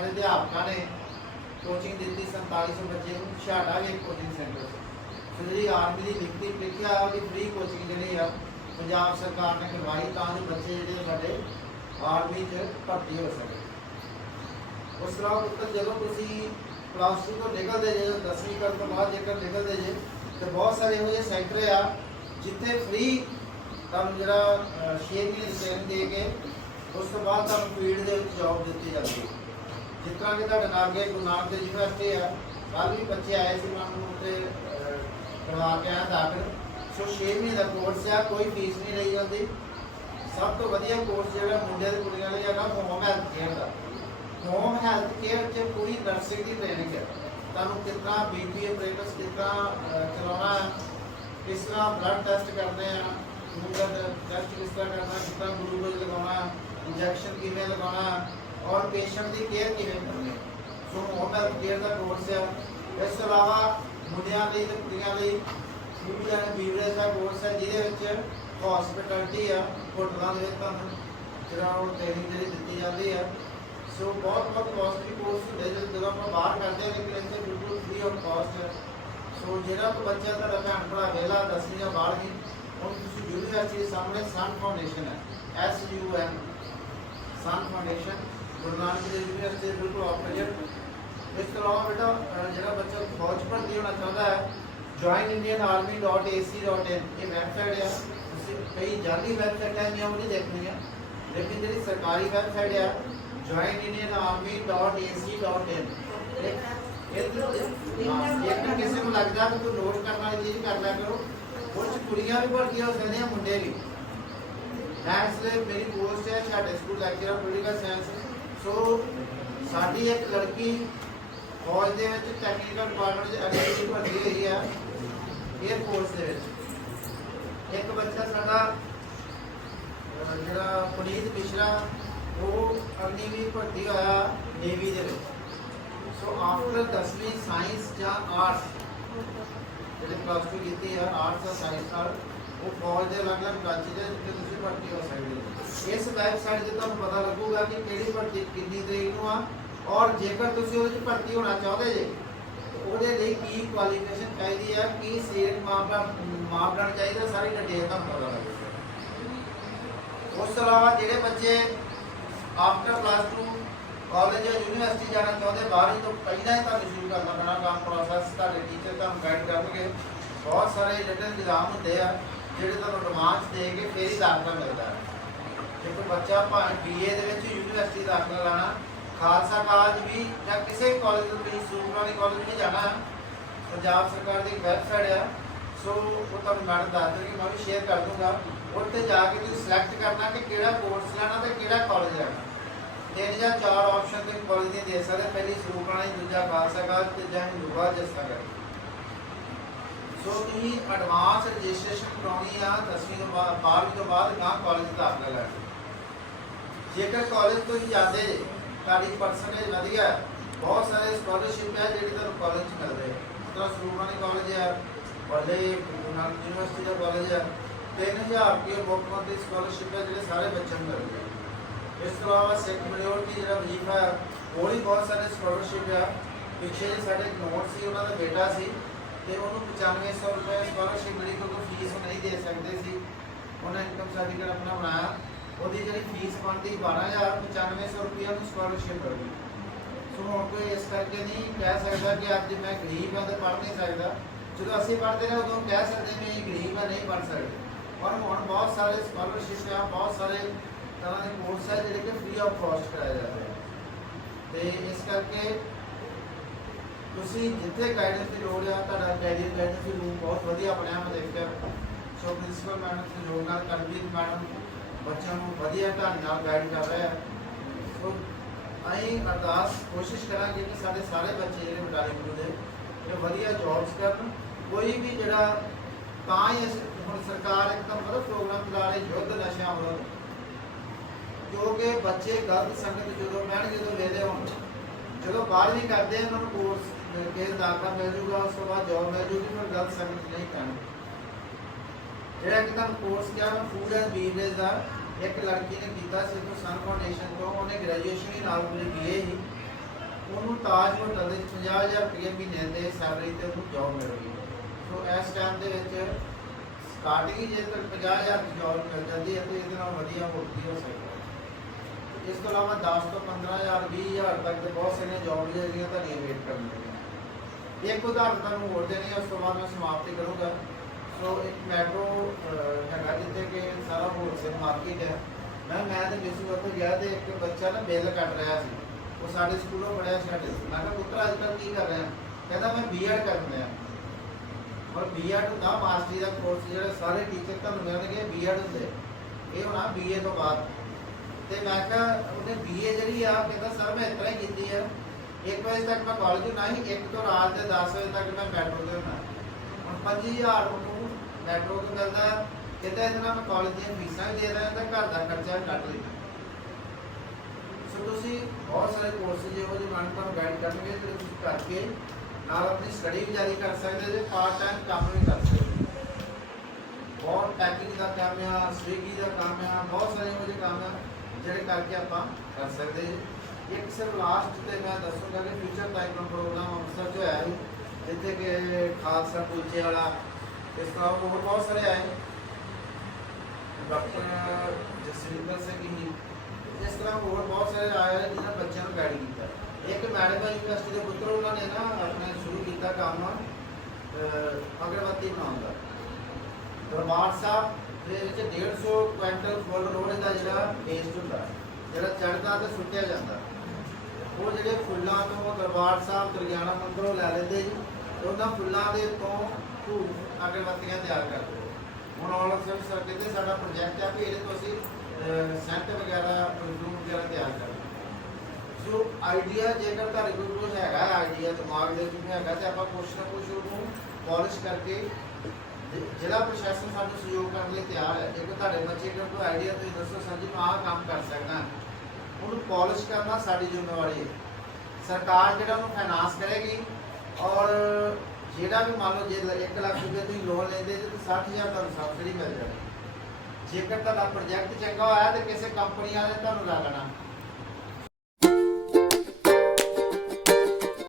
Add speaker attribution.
Speaker 1: ਸੀ ਜਿੱਥੇ ਸਾਡੇ ਅਧਿਆਪਕਾਂ ਨੇ ਕੋਚਿੰਗ ਦਿੱਤੀ 4700 ਬੱਚੇ ਨੂੰ ਛਾੜਾ ਵੀ ਇੱਕ ਕੋਚਿੰਗ ਸੈਂਟਰ ਸੀ ਸੋ ਜਿਹੜੀ ਆਰਮੀ ਦੀ ਲਿਖਤੀ ਪ੍ਰੀਖਿਆ ਉਹਦੀ ਫ੍ਰੀ ਕੋਚਿੰਗ ਜਿਹੜੀ ਆ, ਪੰਜਾਬ ਸਰਕਾਰ ਨੇ ਕਰਵਾਈ ਤਾਂ ਜੋ ਬੱਚੇ ਜਿਹੜੇ ਸਾਡੇ ਆਰਮੀ 'ਚ ਭਰਤੀ ਹੋ ਸਕੇ ਉਸ ਤਰ੍ਹਾਂ ਉੱਤਰ ਜਦੋਂ ਤੁਸੀਂ ਪਲੱਸ 2 ਤੋਂ ਨਿਕਲਦੇ ਜੇ 10ਵੀਂ ਕਰਨ ਤੋਂ ਬਾਅਦ ਜੇਕਰ ਨਿਕਲਦੇ ਜੇ, ਤੇ ਬਹੁਤ ਸਾਰੇ ਇਹੋ ਜਿਹੇ ਸੈਂਟਰ ਆ, ਜਿੱਥੇ ਫ੍ਰੀ ਤੁਹਾਨੂੰ ਜਿਹੜਾ 6 ਮਹੀਨੇ ਦੀ ਟ੍ਰੇਨਿੰਗ ਦੇ ਕੇ, ਉਸ ਤੋਂ ਬਾਅਦ ਤੁਹਾਨੂੰ ਫੀਲਡ ਦੇ ਵਿੱਚ ਜੌਬ ਦਿੱਤੀ ਜਾਂਦੀ ਹੈ। ਜਿਸ ਤਰ੍ਹਾਂ ਕਿ ਤੁਹਾਡੇ ਨਾਲ ਅੱਗੇ ਗੁਰੂ ਨਾਨਕ ਦੇਵ ਯੂਨੀਵਰਸਿਟੀ ਆ। ਕੱਲ੍ਹ ਵੀ ਬੱਚੇ ਆਏ ਸੀ ਉਹਨਾਂ ਨੂੰ ਉੱਥੇ ਕਰਵਾ ਕੇ ਆਇਆ ਦਾਖਲ। ਸੋ 6 ਮਹੀਨੇ ਦਾ ਕੋਰਸ ਆ, ਕੋਈ ਫੀਸ ਨਹੀਂ ਲਈ ਜਾਂਦੀ ਸਭ ਤੋਂ ਵਧੀਆ ਕੋਰਸ ਜਿਹੜਾ ਮੁੰਡਿਆਂ ਤੇ ਕੁੜੀਆਂ ਲਈ ਹੈਗਾ ਹੋਮ ਹੈਲਥ ਕੇਅਰ ਦਾ। ਹੋਮ ਹੈਲਥ ਕੇਅਰ 'ਚ ਪੂਰੀ ਨਰਸਿੰਗ ਦੀ ਟ੍ਰੇਨਿੰਗ ਹੈ। ਤੁਹਾਨੂੰ ਕਿਤਨਾ ਬੀਪੀ ਆਪਰੇਟਸ ਕਿਤਨਾ ਚਲਾਉਣਾ ਕਿਸ ਤਰ੍ਹਾਂ ਬਲੱਡ ਟੈਸਟ ਕਰਨੇ ਆ ਖੂਨ ਦਾ ਟੈਸਟ ਕਿਸ ਤਰ੍ਹਾਂ ਕਰਨਾ, ਕਿਸ ਤਰ੍ਹਾਂ ਗਲੂਕੋਜ਼ ਲਗਾਉਣਾ ਇੰਜੈਕਸ਼ਨ ਕਿਵੇਂ ਲਗਾਉਣਾ ਔਰ ਪੇਸ਼ੈਂਟ ਦੀ ਕੇਅਰ ਕਿਵੇਂ ਕਰਨੀ? ਹੈ। ਸੋ ਹੋਮ ਹੈਲਥ ਕੇਅਰ ਦਾ ਕੋਰਸ ਹੈ ਇਸ ਤੋਂ ਇਲਾਵਾ ਮੁੰਡਿਆਂ ਲਈ ਤੇ ਕੁੜੀਆਂ ਲਈ ਫੂਡ ਐਂਡ ਬੀਵਰੇਜ ਦਾ ਕੋਰਸ ਹੈ ਜਿਹਦੇ ਵਿੱਚ ਹਸਪਿਟੈਲਿਟੀ ਆ ਹੋਟਲਾਂ ਦੇ ਵਿੱਚ ਤੁਹਾਨੂੰ ਜਿਹੜਾ ਉਹ ਟ੍ਰੇਨਿੰਗ ਜਿਹੜੀ ਦਿੱਤੀ ਜਾਂਦੀ ਹੈ ਸੋ ਬਹੁਤ ਬਹੁਤ ਕਾਸਟਲੀ ਕੋਰਸ ਹੁੰਦੇ ਜਦੋਂ ਜਦੋਂ ਆਪਾਂ ਬਾਹਰ ਕਰਦੇ ਹਾਂ ਲੇਕਿਨ ਇੱਥੇ ਬਿਲਕੁਲ ਫ੍ਰੀ ਆਫ ਕਾਸਟ ਹੈ ਸੋ ਜਿਹੜਾ ਕੋ ਬੱਚਾ ਤੁਹਾਡਾ ਭੈਣ ਭਰਾ ਵੇਲਾ ਦਸਵੀਂ ਜਾਂ ਬਾਰ੍ਹਵੀਂ ਹੁਣ ਤੁਸੀਂ ਯੂਨੀਵਰਸਿਟੀ ਦੇ ਸਾਹਮਣੇ ਸਨ ਫਾਊਂਡੇਸ਼ਨ ਹੈ S U N Sun Foundation Guru Nanak Dev university ਦੇ ਬਿਲਕੁਲ ਆਪੋਜ਼ਿਟ ਇਸ ਤੋਂ ਇਲਾਵਾ ਬੇਟਾ, ਅਹ, ਜਿਹੜਾ ਬੱਚਾ ਫੌਜ ਭਰਤੀ ਹੋਣਾ ਚਾਹੁੰਦਾ ਹੈ joinindianarmy.ac.in ਇਹ ਵੈਬਸਾਈਟ ਹੈ ਤੁਸੀਂ ਕਈ ਜਾਲੀ ਵੈਬਸਾਈਟਾਂ ਨੇ ਉਹ ਨਹੀਂ ਦੇਖਣੀਆਂ। ਲੇਕਿਨ ਜਿਹੜੀ ਸਰਕਾਰੀ ਵੈਬਸਾਈਟ ਹੈ joinindianarmy.ac.in ਇਹ ਇਹ ਕਿਸੇ ਨੂੰ ਲੱਗਦਾ ਕਿ ਤੂੰ ਨੋਟ ਕਰਨ ਵਾਲੀ ਚੀਜ਼ ਕਰ ਲਿਆ ਕਰੋ। ਕੁਝ ਕੁੜੀਆਂ ਵੀ ਭਰਤੀਆਂ ਹੋ ਸਕਦੀਆਂ ਮੁੰਡੇ ਵੀ। ਮੈਂ ਇਸ ਲਈ ਮੇਰੀ ਪੋਸਟ ਹੈ, ਸਾਡੇ school lecturer political science so ਸਾਡੀ ਇੱਕ ਲੜਕੀ ਫੌਜ ਦੇ ਵਿੱਚ ਟੈਕਨੀਕਲ ਡਿਪਾਰਟਮੈਂਟ ਚ ਐਡਮਿਸ਼ਨ ਭਰਤੀ ਹੋਈ ਹੈ 에ਅਰ ਫੋਰਸ ਦੇ ਵਿੱਚ। ਇੱਕ ਬੱਚਾ ਸਾਡਾ, ਅਹ ਜਿਹੜਾ ਪੁਨੀਤ ਮਿਸ਼ਰਾ ਉਹ ਅਗਨੀਵੀਰ ਭਰਤੀ ਹੋਇਆ ਨੇਵੀ ਦੇ ਵਿੱਚ। ਸੋ ਆਫਟਰ 10ਵੀਂ ਸਾਇੰਸ ਜਾਂ ਆਰਟਸ ਜਿਹੜੇ ਪਲੱਸ 2 ਕੀਤੀ ਹੈ ਆਰਟਸ ਔਰ ਸਾਇੰਸ ਨਾਲ ਉਹ ਫੌਜ ਦੇ ਅਲੱਗ-ਅਲੱਗ ਬ੍ਰਾਂਚ ਦੇ ਜਿੱਥੇ ਤੁਸੀਂ ਭਰਤੀ ਹੋ ਸਕਦੇ ਹੋ। ਇਸ ਵੈਬਸਾਈਟ ਤੇ ਤੁਹਾਨੂੰ ਪਤਾ ਲੱਗੂਗਾ ਕਿ ਕਿਹੜੀ ਭਰਤੀ ਕਿੰਨੀ ਤਰੀਕ ਨੂੰ ਆ ਔਰ ਜੇਕਰ ਤੁਸੀਂ ਉਹਦੇ ਵਿੱਚ ਭਰਤੀ ਹੋਣਾ ਚਾਹੁੰਦੇ ਜੇ ਉਹਦੇ ਲਈ ਕੀ ਕੁਆਲੀਫਿਕੇਸ਼ਨ ਚਾਹੀਦੀ ਹੈ ਕੀ ਸਰੀਰਕ ਮਾਪਦੰਡ ਮਾਪਦੰਡ ਚਾਹੀਦਾ, ਸਾਰੀ ਡਿਟੇਲ ਤੁਹਾਨੂੰ ਪਤਾ ਲੱਗੂਗਾ ਉਸ ਤੋਂ ਇਲਾਵਾ ਜਿਹੜੇ ਬੱਚੇ ਆਫਟਰ ਪਲੱਸ 2 ਕਾਲਜ ਜਾਂ ਯੂਨੀਵਰਸਿਟੀ ਜਾਣਾ ਚਾਹੁੰਦੇ ਬਾਰਵੀਂ ਤੋਂ ਪਹਿਲਾਂ ਹੀ ਤੁਹਾਨੂੰ ਸ਼ੁਰੂ ਕਰਨਾ ਪੈਣਾ, ਕੰਮ ਪ੍ਰੋਸੈਸ ਤੁਹਾਡੇ ਟੀਚਰ ਤੁਹਾਨੂੰ ਗਾਈਡ ਕਰਨਗੇ। ਬਹੁਤ ਸਾਰੇ ਜਿਹੜੇ ਨਿਜ਼ਾਮ ਹੁੰਦੇ ਆ ਜਿਹੜੇ ਤੁਹਾਨੂੰ ਐਡਵਾਂਸ ਦੇ ਕੇ ਫਿਰ ਹੀ ਦਾਖਲਾ ਮਿਲਦਾ ਹੈ। ਜੇ ਬੱਚਾ ਭਾਵੇਂ ਬੀਏ ਦੇ ਵਿੱਚ ਯੂਨੀਵਰਸਿਟੀ ਦਾਖਲਾ ਲੈਣਾ, ਖਾਲਸਾ ਕਾਲਜ ਵੀ ਜਾਂ ਕਿਸੇ ਕਾਲਜ ਦੇ ਵਿੱਚ ਸੂਪਰਾਨੀ ਕਾਲਜ ਵੀ ਜਾਣਾ, ਪੰਜਾਬ ਸਰਕਾਰ ਦੀ ਵੈਬਸਾਈਟ ਆ, ਸੋ ਉਹ ਤੁਹਾਨੂੰ ਮੈਡਮ ਦੱਸ ਦੇਣਗੇ, ਮੈਂ ਵੀ ਸ਼ੇਅਰ ਕਰ ਦੂੰਗਾ। ਉੱਥੇ ਜਾ ਕੇ ਤੁਸੀਂ ਸਿਲੈਕਟ ਕਰਨਾ ਕਿ ਕਿਹੜਾ ਕੋਰਸ ਲੈਣਾ ਤੇ ਕਿਹੜਾ ਕਾਲਜ ਲੈਣਾ। ਤਿੰਨ ਜਾਂ ਚਾਰ ਆਪਸ਼ਨ ਤੇ ਕਾਲਜ ਦੀ ਦੇ ਸਕਦੇ ਪਹਿਲੀ ਸਰੂਪਰਾਣੀ ਦੂਜਾ ਖਾਲਸਾ ਕਾਲਜ ਤੀਜਾ ਹਿੰਦੂਆ ਜਸਨਗਰ ਸੋ ਤੁਸੀਂ ਐਡਵਾਂਸ ਰਜਿਸਟ੍ਰੇਸ਼ਨ ਕਰਾਉਣੀ ਆ 10ਵੀਂ ਤੋਂ ਬਾਅਦ 12ਵੀਂ ਤੋਂ ਬਾਅਦ ਗਾਂ ਕਾਲਜ ਦਾਖਲਾ ਲੈਣਾ ਜੇਕਰ ਕਾਲਜ ਤੁਸੀਂ ਜਾਂਦੇ ਜੇ, ਤੁਹਾਡੀ ਪਰਸੈਂਟੇਜ ਵਧੀਆ ਹੈ, ਬਹੁਤ ਸਾਰੇ ਸਕਾਲਰਸ਼ਿਪ ਹੈ ਜਿਹੜੀ ਤੁਹਾਨੂੰ ਕਾਲਜ 'ਚ ਮਿਲਦੇ ਜਿਸ ਤਰ੍ਹਾਂ ਸਰੂਪਰਾਣੀ ਕਾਲਜ ਹੈ ਵੱਡੇ ਗੁਰੂ ਨਾਨਕ ਯੂਨੀਵਰਸਿਟੀ ਦਾ ਕਾਲਜ ਹੈ 3000 ਰੁਪਏ ਮੁੱਖ ਮੰਤਰੀ ਸਕਾਲਰਸ਼ਿਪ ਹੈ ਜਿਹੜੇ ਸਾਰੇ ਬੱਚਿਆਂ ਨੂੰ ਮਿਲਦੇ ਆ। ਇਸ ਤੋਂ ਇਲਾਵਾ ਸਿੱਖ ਮਿਨੋਰਟੀ ਜਿਹੜਾ ਵਜ਼ੀਫਾ ਹੈ ਉਹ ਵੀ ਬਹੁਤ ਸਾਰੇ ਸਕਾਲਰਸ਼ਿਪ ਆ ਪਿੱਛੇ ਜਿਹੇ ਸਾਡੇ ਇੱਕ ਨੋਟ ਸੀ ਉਹਨਾਂ ਦਾ ਬੇਟਾ ਸੀ ਤੇ ਉਹਨੂੰ 9500 ਰੁਪਏ ਸਕਾਲਰਸ਼ਿਪ ਮਿਲੀ ਕਿਉਂਕਿ ਫੀਸ ਨਹੀਂ ਦੇ ਸਕਦੇ ਸੀ। ਉਹਨੇ ਇਨਕਮ ਸਰਟੀਫਿਕੇਟ ਆਪਣਾ ਬਣਾਇਆ। ਉਹਦੀ ਜਿਹੜੀ ਫੀਸ ਬਣਦੀ 12000 9500 ਰੁਪਏ ਉਹਨੂੰ ਸਕਾਲਰਸ਼ਿਪ ਮਿਲ ਸੋ ਹੁਣ ਕੋਈ ਇਸ ਕਰਕੇ ਨਹੀਂ ਕਹਿ ਸਕਦਾ ਕਿ ਅੱਜ ਮੈਂ ਗਰੀਬ ਹਾਂ ਤੇ ਪੜ੍ਹ ਨਹੀਂ ਸਕਦਾ। ਜਦੋਂ ਅਸੀਂ ਪੜ੍ਹਦੇ ਨੇ ਉਦੋਂ ਕਹਿ ਸਕਦੇ ਨੇ ਗਰੀਬ ਹੈ, ਨਹੀਂ ਪੜ੍ਹ ਸਕਦੇ। ਪਰ ਹੁਣ ਬਹੁਤ ਸਾਰੇ ਸਕਾਲਰਸ਼ਿਪ ਆ, ਬਹੁਤ ਸਾਰੇ ਤਰ੍ਹਾਂ ਦੇ ਕੋਰਸ ਹੈ ਜਿਹੜੇ ਕਿ ਫ੍ਰੀ ਆਫ ਕਾਸਟ ਕਰਾਏ ਜਾਂਦੇ ਆ। ਤੇ ਇਸ ਕਰਕੇ ਤੁਸੀਂ ਜਿੱਥੇ ਗਾਈਡੈਂਸ ਦੀ ਲੋੜ ਆ, ਤੁਹਾਡਾ ਗਾਈਡੈਂਸ ਗਾਈਡੈਂਸ ਦੀ ਰੂਮ ਬਹੁਤ ਵਧੀਆ ਬਣਿਆ ਮੈਂ ਦੇਖਿਆ ਸੋ ਪ੍ਰਿੰਸੀਪਲ ਮੈਡਮ ਦੇ ਯੋਗ ਨਾਲ, ਕਰਮਜੀਤ ਮੈਡਮ ਬੱਚਿਆਂ ਨੂੰ ਵਧੀਆ ਢੰਗ ਨਾਲ ਗਾਈਡ ਕਰ ਰਹੇ ਆ ਸੋ ਅਸੀਂ ਅਰਦਾਸ ਕੋਸ਼ਿਸ਼ ਕਰਾਂਗੇ ਕਿ ਸਾਡੇ ਸਾਰੇ ਬੱਚੇ ਜਿਹੜੇ ਬਟਾਲੀ ਗੁਰੂ ਦੇ ਇਹ ਵਧੀਆ ਜੌਬਸ ਕਰਨ, ਕੋਈ ਵੀ ਜਿਹੜਾ ਤਾਂ ਹੀ ਹੁਣ ਸਰਕਾਰ ਇੱਕ ਤਾਂ ਮਤਲਬ ਪ੍ਰੋਗਰਾਮ ਚਲਾ ਰਹੀ, ਯੁੱਧ ਨਸ਼ਿਆਂ ਵਿਰੁੱਧ ਕਿਉਂਕਿ ਬੱਚੇ ਗਲਤ ਸੰਗਤ ਜਦੋਂ ਬਹਿਣ ਜਦੋਂ ਵੇਲੇ ਹੋਣ, ਜਦੋਂ ਬਾਰ੍ਹਵੀਂ ਕਰਦੇ ਆ, ਉਹਨਾਂ ਨੂੰ ਕੋਰਸ ਕੇ ਦਾਖਲਾ ਮਿਲ ਜੂਗਾ, ਉਸ ਤੋਂ ਬਾਅਦ ਜੌਬ ਮਿਲ ਜੂਗੀ, ਪਰ ਗਲਤ ਸੰਗਤ ਨਹੀਂ ਪੈਣਾ। ਜਿਹੜਾ ਕਿ ਤੁਹਾਨੂੰ ਕੋਰਸ ਕਿਹਾ ਮੈਂ ਫੂਡ ਐਂਡ ਬੀਵਰੇਜ ਦਾ ਇੱਕ ਲੜਕੀ ਨੇ ਕੀਤਾ ਸੀ ਤੋਂ ਸਨ ਫਾਊਂਡੇਸ਼ਨ ਤੋਂ, ਉਹਨੇ ਗ੍ਰੈਜੂਏਸ਼ਨ ਹੀ ਨਾਲ ਪੂਰੀ ਕੀਤੀ ਸੀ। ਉਹਨੂੰ ਤਾਜ ਹੋਟਲ ਦੇ 50000 ਰੁਪਏ ਮਹੀਨੇ ਦੇ ਸੈਲਰੀ ਤੇ ਉਹਨੂੰ ਜੌਬ ਮਿਲ ਗਈ। ਸੋ ਇਸ ਟਾਈਮ ਦੇ ਵਿੱਚ ਸਟਾਰਟਿੰਗ ਜੇ ਤੱਕ 50000 ਦੀ ਜੌਬ ਮਿਲ ਜਾਂਦੀ ਹੈ, ਤੇ ਇਹਦੇ ਨਾਲ ਵਧੀਆ ਹੋਰ ਕੀ ਹੋ ਸਕਦਾ। ਇਸ ਤੋਂ ਇਲਾਵਾ 10 ਤੋਂ 15000 20000 ਤੱਕ ਦੇ ਬਹੁਤ ਸਾਰੀਆਂ ਜੌਬ ਜਿਹੜੀਆਂ ਤੁਹਾਡੀਆਂ ਵੇਟ ਕਰਨਗੀਆਂ ਇੱਕ ਉਦਾਹਰਨ ਤੁਹਾਨੂੰ ਹੋਰ ਦੇਣੀ ਹੈ ਉਸ ਤੋਂ ਬਾਅਦ ਮੈਂ ਸਮਾਪਤੀ ਕਰੂੰਗਾ। ਸੋ ਇੱਕ ਮੈਟਰੋ ਹੈਗਾ ਜਿੱਥੇ ਕਿ ਸਾਰਾ ਹੋਲਸੇਲ ਮਾਰਕੀਟ ਹੈ। ਮੈਂ ਮੈਂ ਤੇ ਮਿਸੂ ਉੱਥੇ ਗਿਆ ਤੇ ਇੱਕ ਬੱਚਾ ਨਾ ਬਿੱਲ ਕੱਟ ਰਿਹਾ ਸੀ। ਉਹ ਸਾਡੇ ਸਕੂਲੋਂ ਪੜਿਆ ਸੀ ਸਾਡੇ ਮੈਂ ਕਿਹਾ, ਪੁੱਤਰ, ਅੱਜ ਕੱਲ੍ਹ ਕੀ ਕਰ ਰਿਹਾ? ਕਹਿੰਦਾ, ਮੈਂ ਬੀਐਡ ਕਰਨ ਰਿਹਾ ਔਰ ਬੀਐਡ ਹੁੰਦਾ ਮਾਸਟਰੀ ਦਾ ਕੋਰਸ ਜਿਹੜਾ ਸਾਰੇ ਟੀਚਰ ਤੁਹਾਨੂੰ ਮਿਲਣਗੇ ਬੀਐਡ ਹੁੰਦੇ। ਇਹ ਹੋਣਾ ਬੀਏ ਤੋਂ ਬਾਅਦ। ਤੇ ਮੈਂ ਕਿਹਾ ਉਹਨੇ ਬੀਏ ਜਿਹੜੀ ਆ, ਕਹਿੰਦਾ, ਸਰ, ਮੈਂ ਇਤਨਾ ਹੀ ਕੀਤੀ ਆ। 1 ਵਜੇ ਤੱਕ ਮੈਂ ਕਾਲਜ ਨਾ ਹੀ 1 ਤੋਂ ਰਾਤ ਦੇ 10 ਵਜੇ ਤੱਕ ਮੈਂ ਮੈਟਰੋ ਤੇ ਹੁੰਦਾ। ਹੁਣ 5000 ਨੂੰ ਮੈਟਰੋ ਤੋਂ ਮਿਲਦਾ ਕਹਿੰਦਾ ਇਹਦੇ ਨਾਲ ਮੈਂ ਕਾਲਜ ਦੀਆਂ ਫੀਸਾਂ ਵੀ ਦੇ ਰਿਹਾ ਤੇ ਘਰ ਦਾ ਖਰਚਾ ਵੀ ਕੱਢ ਲੈਂਦਾ। ਸੋ ਤੁਸੀਂ ਬਹੁਤ ਸਾਰੇ ਕੋਰਸਿਸ ਇਹੋ ਜਿਹੇ ਮਨ ਤੁਹਾਨੂੰ ਗਾਈਡ ਕਰਨਗੇ, ਜਿਹੜੇ ਤੁਸੀਂ ਕਰਕੇ ਨਾਲ ਆਪਣੀ ਸਟੱਡੀ ਵੀ ਜਾਰੀ ਕਰ ਸਕਦੇ ਜੇ ਪਾਰਟ ਟਾਈਮ ਕੰਮ ਵੀ ਕਰ ਸਕਦੇ ਬਹੁਤ ਪੈਕਿੰਗ ਦਾ ਕੰਮ ਆ, ਸਵੀਗੀ ਦਾ ਕੰਮ ਆ, ਬਹੁਤ ਸਾਰੇ ਇਹੋ ਜਿਹੇ ਕੰਮ ਆ। ਜਿਹੜੇ ਕਰਕੇ ਆਪਾਂ ਕਰ ਸਕਦੇ ਜੀ। ਇੱਕ ਸਿਰ ਲਾਸਟ ਤੇ ਮੈਂ ਦੱਸੂਗਾ ਕਿ ਫਿਊਚਰ ਟਾਈਮ ਪ੍ਰੋਗਰਾਮ ਅੰਮ੍ਰਿਤਸਰ ਜੋ ਹੈ ਜਿੱਥੇ ਕਿ ਖਾਲਸਾ ਕੁਲਚੇ ਵਾਲਾ ਇਸ ਤਰ੍ਹਾਂ ਹੋਰ ਬਹੁਤ ਸਾਰੇ ਆਏ। ਡਾਕਟਰ ਜਸਵਿੰਦਰ ਸਿੰਘ ਜੀ। ਇਸ ਤਰ੍ਹਾਂ ਹੋਰ ਬਹੁਤ ਸਾਰੇ ਆਏ ਨੇ ਜਿਨ੍ਹਾਂ ਬੱਚਿਆਂ ਨੂੰ ਗਾਈਡ ਕੀਤਾ। ਇੱਕ ਮੈਡਮ ਯੂਨੀਵਰਸਿਟੀ ਦੇ ਪੁੱਤਰ ਉਹਨਾਂ ਨੇ ਨਾ ਆਪਣਾ ਸ਼ੁਰੂ ਕੀਤਾ ਕੰਮ ਅਗਰਬੱਤੀ ਬਣਾਉਣ ਦਾ। ਦਰਬਾਰ ਸਾਹਿਬ ਦੇ ਵਿੱਚ 150 ਕੁਇੰਟਲ ਫੁੱਲ ਰੋਡ ਦਾ ਜਿਹੜਾ ਵੇਸਟ ਹੁੰਦਾ ਜਿਹੜਾ ਚੜਦਾ ਤੇ ਸੁੱਟਿਆ ਜਾਂਦਾ ਉਹ ਜਿਹੜੇ ਫੁੱਲਾਂ ਤੋਂ ਦਰਬਾਰ ਸਾਹਿਬ, ਦਰਗਿਆਣਾ ਮੰਦਰੋਂ ਲੈ ਲੈਂਦੇ ਜੀ ਉਹਨਾਂ ਫੁੱਲਾਂ ਦੇ ਤੋਂ ਧੂਪ ਅਗਰਬੱਤੀਆਂ ਤਿਆਰ ਕਰਦੇ ਹੁਣ ਆਲ ਸਰ ਸਰ 'ਤੇ ਸਾਡਾ ਪ੍ਰੋਜੈਕਟ ਆ ਵੀ ਇਹਦੇ ਤੋਂ ਅਸੀਂ ਸੈਂਟ ਵਗੈਰਾ ਪਰਫਿਊਮ ਵਗੈਰਾ ਤਿਆਰ ਕਰਦੇ ਸੋ ਆਈਡੀਆ ਜੇਕਰ ਤੁਹਾਡੇ ਕੋਲ ਹੈਗਾ ਆਈਡੀਆ ਦਿਮਾਗ ਦੇ ਵਿੱਚ ਹੈਗਾ, ਤੇ ਆਪਾਂ ਕੁਛ ਨਾ ਕੁਛ ਉਹਨੂੰ ਪਾਲਿਸ਼ ਕਰਕੇ ਜਿ- ਜਿਹੜਾ ਪ੍ਰਸ਼ਾਸਨ ਸਾਨੂੰ ਸਹਿਯੋਗ ਕਰਨ ਲਈ ਤਿਆਰ ਹੈ। ਜੇਕਰ ਤੁਹਾਡੇ ਬੱਚੇ ਕੋਲ ਕੋਈ ਆਈਡੀਆ ਤੁਸੀਂ ਦੱਸੋ, ਸਰ ਜੀ, ਮੈਂ ਆਹ ਕੰਮ ਕਰ ਸਕਦਾ। ਉਹਨੂੰ ਪਾਲਿਸ਼ ਕਰਨਾ ਸਾਡੀ ਜ਼ਿੰਮੇਵਾਰੀ ਹੈ। ਸਰਕਾਰ ਜਿਹੜਾ ਉਹਨੂੰ ਫਾਈਨਾਂਸ ਕਰੇਗੀ ਔਰ ਜਿਹੜਾ ਵੀ ਮੰਨ ਲਓ ਜੇ 1 ਲੱਖ ਰੁਪਏ ਤੁਸੀਂ ਲੋਨ ਲੈਂਦੇ ਜੇ ਤਾਂ 60000 ਤੁਹਾਨੂੰ ਸਬਸਿਡੀ ਮਿਲ ਜਾਣੀ। ਜੇਕਰ ਤੁਹਾਡਾ ਪ੍ਰੋਜੈਕਟ ਚੰਗਾ ਹੋਇਆ ਤੇ ਕਿਸੇ ਕੰਪਨੀ ਵਾਲੇ ਤੁਹਾਨੂੰ ਲਾ ਲੈਣਾ।